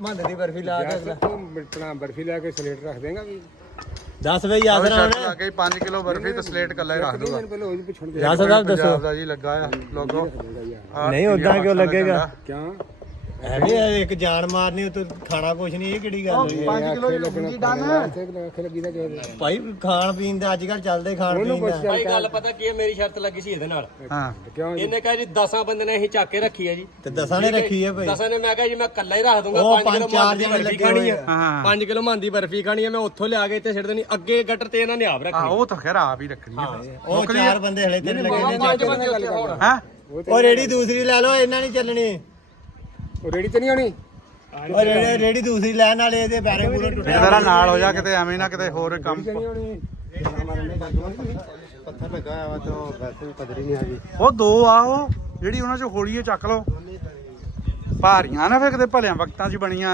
ਮੰਦ ਦੀ ਬਰਫੀ ਲਾ ਕੇ ਅਗਲਾ ਆਪਣਾ ਬਰਫੀ ਲੈ ਕੇ ਸਲੇਟ ਰੱਖ ਦੇਗਾ ਵੀ 10 ਵਜੇ ਯਾਦ ਲਾ ਰਾਉਣਾ ਕੇ 5 ਕਿਲੋ ਬਰਫੀ ਤੇ ਸਲੇਟ ਕੱਲਾ ਹੀ ਰੱਖ ਦੂਗਾ ਪਹਿਲਾਂ ਉਹ ਵੀ ਪੁੱਛਣ ਦੇ ਯਾਦ ਸਾਹਿਬ ਦੱਸੋ ਪੰਜਾਬ ਦਾ ਜੀ ਲੱਗਾ ਆ ਲੋਗੋ ਨਹੀਂ ਉਦਾਂ ਕਿਉਂ ਲੱਗੇਗਾ ਕਿਉਂ ਐਵੇਂ ਇੱਕ ਜਾਨ ਮਾਰਨੀ ਤੂੰ ਖਾਣਾ ਕੁਛ ਨਹੀਂ ਇਹ ਕਿਹੜੀ ਗੱਲ ਹੈ 5 ਕਿਲੋ ਦੀ ਮੁੰਗੀ ਡਨ ਅੱਖ ਲੱਗੀ ਦਾ ਜੋ ਭਾਈ ਖਾਣ ਪੀਣ ਦਾ ਅੱਜ ਕੱਲ ਚੱਲਦੇ ਖਾਣ ਪੀਣ ਦਾ ਭਾਈ ਗੱਲ ਪਤਾ ਕੀ ਹੈ ਮੇਰੀ ਸ਼ਰਤ ਲੱਗੀ ਸੀ ਇਹਦੇ ਨਾਲ ਹਾਂ ਕਿਉਂ ਇਹਨੇ ਕਿਹਾ ਜੀ 10 ਬੰਦੇ ਨੇ ਅਸੀਂ ਚੱਕ ਕੇ ਰੱਖੀ ਹੈ ਜੀ ਤੇ ਦਸਾਂ ਨੇ ਰੱਖੀ ਹੈ ਭਾਈ 10 ਨੇ ਮੈਂ ਕਿਹਾ ਜੀ ਮੈਂ ਕੱਲਾ ਹੀ ਰੱਖ ਦੂੰਗਾ ਉਹ 5 ਕਿਲੋ ਚਾਰ ਮੰਦੀ ਜਣੇ ਬਰਫੀ ਲੱਗੇ ਖਾਣੀ ਹੋਏ ਹੈ ਹਾਂ 5 ਕਿਲੋ ਮੰਦੀ ਬਰਫੀ ਖਾਣੀ ਹੈ ਮੈਂ ਉੱਥੋਂ ਲਿਆ ਕੇ ਇੱਥੇ ਸਿੱਟ ਦੇਣੀ ਅੱਗੇ ਗਟਰ ਤੇ ਇਹਨਾਂ ਨੇ ਆਪ ਹਾਂ ਰੱਖੀ ਉਹ ਤਾਂ ਖੈਰ ਆਪ ਹੀ ਰੱਖਣੀ ਹੈ ਉਹ ਚਾਰ ਬੰਦੇ ਹਲੇ ਤੇਰੇ ਲੱਗੇ ਨੇ 5 ਬੰਦੇ ਉੱਥੇ ਹੋਣ ਹੈ ਉਹ ਰੇੜੀ ਦੂਸਰੀ ਲੈ ਲਓ ਇਹਨਾਂ ਨਹੀਂ ਚੱਲਣੀ ਉਹ ਰੇੜੀ ਤੇ ਨਹੀਂ ਆਉਣੀ ਉਹ ਰੇੜੀ ਦੂਸਰੀ ਲੈਣ ਵਾਲੇ ਇਹਦੇ ਬੈਰੇ ਪੂਰੇ ਟੁੱਟਿਆ ਇਹਦਾ ਨਾਲ ਹੋ ਜਾ ਕਿਤੇ ਐਵੇਂ ਨਾ ਕਿਤੇ ਹੋਰ ਕੰਮ ਨਹੀਂ ਆਉਣੀ ਪੱਥਰ ਲੱਗਾ ਹੋਇਆ ਵਾ ਤਾਂ ਵੈਸੇ ਵੀ ਕਦਰ ਹੀ ਨਹੀਂ ਹੈਗੀ ਉਹ ਦੋ ਆ ਉਹ ਜਿਹੜੀ ਉਹਨਾਂ ਚੋਂ ਹੋਲੀਏ ਚੱਕ ਲਓ ਭਾਰੀਆਂ ਨਾ ਫਿਰ ਕਿਤੇ ਭਲਿਆਂ ਵਕਤਾਂ 'ਚ ਬਣੀਆਂ